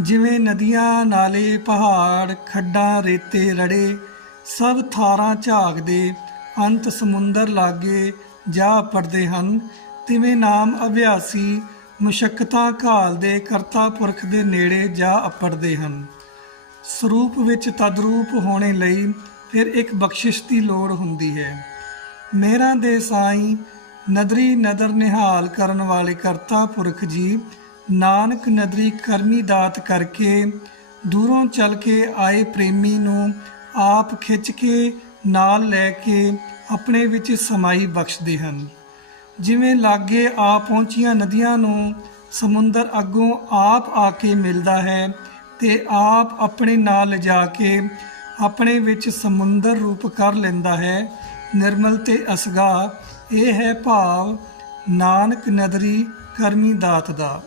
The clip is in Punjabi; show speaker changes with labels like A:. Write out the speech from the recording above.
A: ਜਿਵੇਂ ਨਦੀਆਂ ਨਾਲੇ ਪਹਾੜ, ਖੱਡਾਂ ਰੇਤੇ ਰੜੇ, ਸਭ ਥਾਰਾਂ ਝਾਕਦੇ, ਅੰਤ ਸਮੁੰਦਰ ਲਾਗੇ ਜਾ ਪੜਦੇ ਹਨ। ਤਿਵੇਂ ਨਾਮ ਅਭਿਆਸੀ ਮੁਸ਼ੱਕਤਾ ਘਾਲ ਦੇ ਕਰਤਾ ਪੁਰਖ ਦੇ ਨੇੜੇ ਜਾ ਅਪੜਦੇ ਹਨ। ਸਰੂਪ ਵਿੱਚ ਤਦਰੂਪ ਹੋਣੇ ਲਈ ਫਿਰ ਇੱਕ ਬਖਸ਼ਿਸ਼ ਦੀ ਲੋੜ ਹੁੰਦੀ ਹੈ। ਮੇਰਾ ਦੇ ਸਾਈਂ ਨਦਰੀ ਨਦਰ ਨਿਹਾਲ ਕਰਨ ਵਾਲੇ ਕਰਤਾ ਪੁਰਖ ਜੀ ਨਾਨਕ ਨਦਰੀ ਕਰਮੀ ਦਾਤ ਕਰਕੇ ਦੂਰੋਂ ਚੱਲ ਕੇ ਆਏ ਪ੍ਰੇਮੀ ਨੂੰ ਆਪ ਖਿੱਚ ਕੇ ਨਾਲ ਲੈ ਕੇ ਆਪਣੇ ਵਿੱਚ ਸਮਾਈ ਬਖਸ਼ਦੇ ਹਨ। ਜਿਵੇਂ ਲਾਗੇ ਆ ਪਹੁੰਚੀਆਂ ਨਦੀਆਂ ਨੂੰ ਸਮੁੰਦਰ ਅੱਗੋਂ ਆਪ ਆ ਕੇ ਮਿਲਦਾ ਹੈ ਤੇ ਆਪ ਆਪਣੇ ਨਾਲ ਲਿਜਾ ਕੇ ਆਪਣੇ ਵਿੱਚ ਸਮੁੰਦਰ ਰੂਪ ਕਰ ਲੈਂਦਾ ਹੈ, ਨਿਰਮਲ ਤੇ ਅਸਗਾ, ਇਹ ਹੈ ਭਾਵ ਨਾਨਕ ਨਦਰੀ ਕਰਮੀ ਦਾਤ ਦਾ।